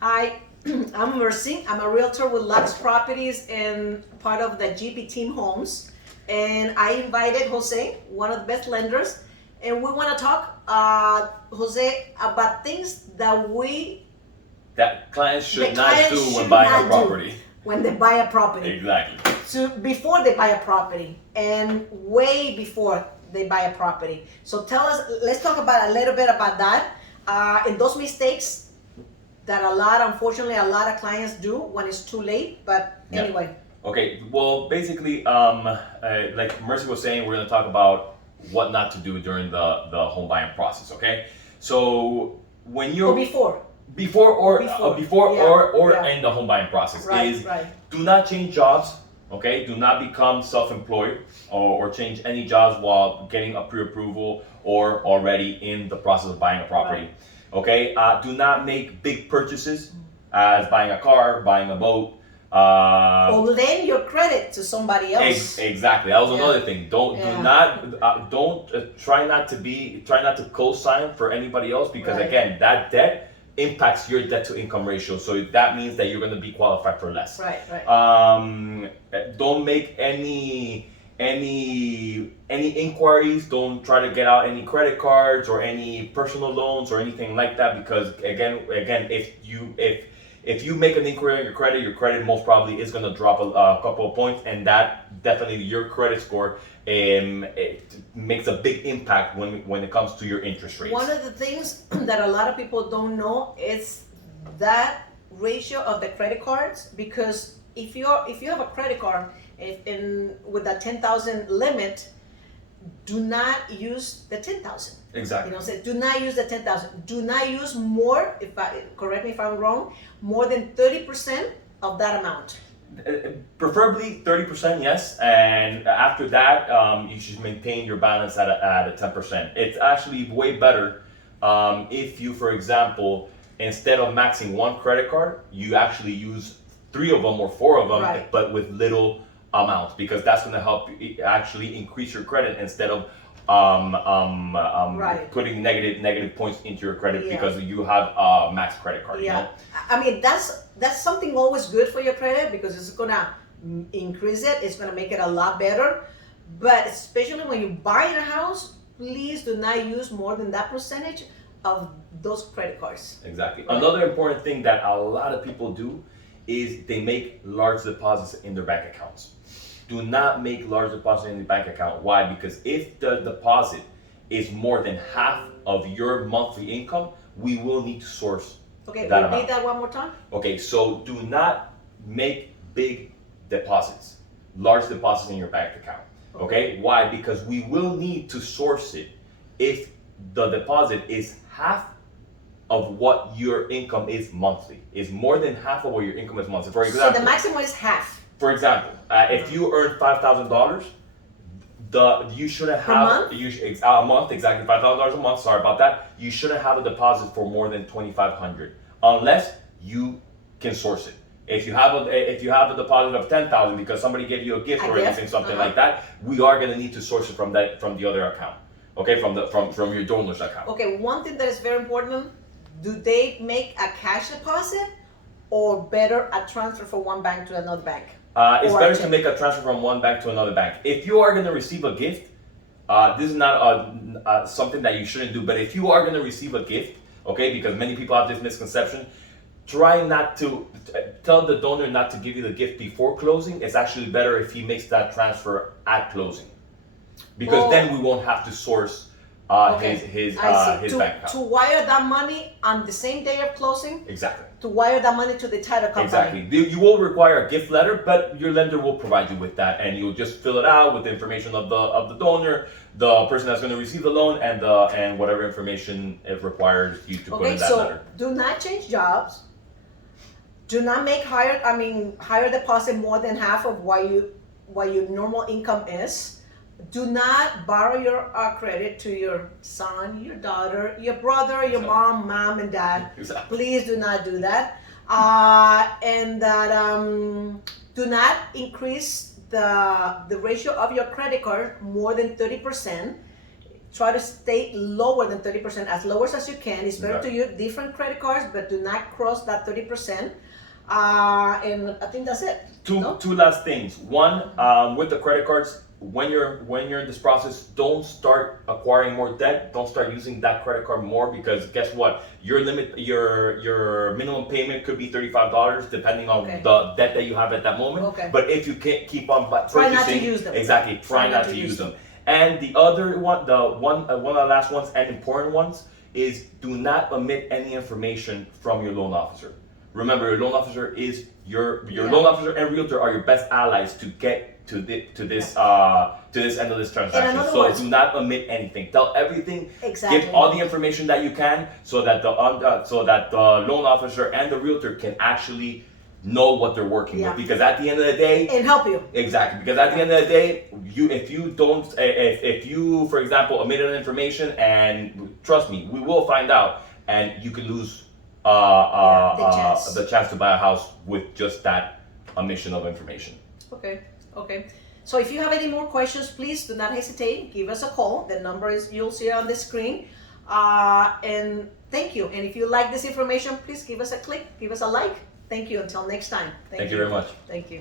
Hi, I'm Mercy. I'm a realtor with Luxe Properties and part of the GP Team Homes. And I invited Jose, one of the best lenders, and we want to talk, Jose, about things that clients should the not clients do when should buying not a do property. when they buy a property. Exactly. So before they buy a property and way before they buy a property. So tell us, let's talk about a little bit about that and those mistakes that unfortunately, a lot of clients do when it's too late. But Yeah. anyway, Okay. Well, basically, like Mercy was saying, we're going to talk about what not to do during the home buying process. Okay. So when you're or before, before or Yeah. in the home buying process Right, is right. do not change jobs. Okay, do not become self-employed or change any jobs while getting a pre-approval or already in the process of buying a property. Okay, do not make big purchases as buying a car, buying a boat. Or lend your credit to somebody else. Exactly, that was Yeah. another thing. Don't try not to co-sign for anybody else because Right. again, that debt impacts your debt to income ratio. So that means that you're going to be qualified for less. Right, right. Don't make any inquiries. Don't try to get out any credit cards or any personal loans or anything like that because again, if you make an inquiry on your credit most probably is going to drop a couple of points, and that definitely your credit score it makes a big impact when it comes to your interest rates. One of the things that a lot of people don't know is that ratio of the credit cards, because if you have a credit card with that 10,000 limit, do not use the 10,000. Exactly. So do not use the 10,000. Do not use more. Correct me if I'm wrong. More than 30% of that amount. Preferably 30%, yes, and after that, you should maintain your balance at a 10%. It's actually way better if you, for example, instead of maxing one credit card, you actually use 3 of them or 4 of them, Right. but with little amounts, because that's going to help you actually increase your credit instead of Right. putting negative points into your credit Yeah. because you have a max credit card. Yeah, You know? I mean that's something always good for your credit because it's gonna increase it. It's gonna make it a lot better. But especially when you're buying a house, please do not use more than that percentage of those credit cards. Exactly. Right. Another important thing that a lot of people do is they make large deposits in their bank accounts. Do not make large deposits in the bank account. Why? Because if the deposit is more than half of your monthly income, we will need to source Okay, that repeat amount. that one more time. Okay, so do not make big deposits, large deposits in your bank account. Okay? Why? Because we will need to source it if the deposit is half of what your income is monthly. Is more than half of what your income is monthly. For So example, the maximum is half. for example, if you earn $5,000, you shouldn't Per have month? a month, exactly $5,000 a month. Sorry about that. You shouldn't have a deposit for more than $2,500 unless you can source it. If you have a deposit of $10,000 because somebody gave you a gift A or gift? anything, something like that, we are gonna need to source it from the other account. Okay, from your donor's account. Okay, one thing that is very important: do they make a cash deposit, or better a transfer from one bank to another bank? It's Or a better to check. make a transfer from one bank to another bank. If you are going to receive a gift, this is not something that you shouldn't do. But if you are going to receive a gift, okay, because many people have this misconception, try not to tell the donor not to give you the gift before closing. It's actually better if he makes that transfer at closing, because then we won't have to source his I see. bank account. To wire that money on the same day of closing, Exactly. to wire that money to the title company. Exactly. You will require a gift letter, but your lender will provide you with that, and you'll just fill it out with the information of the donor, the person that's going to receive the loan, and whatever information it requires you to put in that letter. Do not change jobs. Do not make higher deposit more than half of what your normal income is. Do not borrow your credit to your son, your daughter, your brother, your Exactly. mom and dad. Exactly. Please do not do that. And that do not increase the ratio of your credit card more than 30%. try to stay lower than 30%, as low as you can. It's better Okay. to use different credit cards, but do not cross that 30%. And I think that's it. No? Two last things. One, with the credit cards, when you're in this process, don't start acquiring more debt. Don't start using that credit card more, because guess what? Your minimum payment could be $35 depending on Okay. the debt that you have at that moment. Okay. But if you can't keep on purchasing, Try not to use them. Exactly. Try not to use them. And the other one, one of the last ones and important ones is, do not omit any information from your loan officer. Remember, your loan officer is your loan officer and realtor are your best allies to get to this end of this transaction. So words, do not omit anything. Tell everything. Exactly. Give all the information that you can, so that the loan officer and the realtor can actually know what they're working with. Because at the end of the day, and help you. Exactly. Because at the end of the day, if you, for example, omitted information, and trust me, we will find out, and you can lose the chance to buy a house with just that omission of information. Okay. So if you have any more questions, please do not hesitate. Give us a call. The number is, you'll see it on the screen. And thank you. And if you like this information, please give us a click, give us a like. Thank you. Until next time. Thank you very much. Thank you.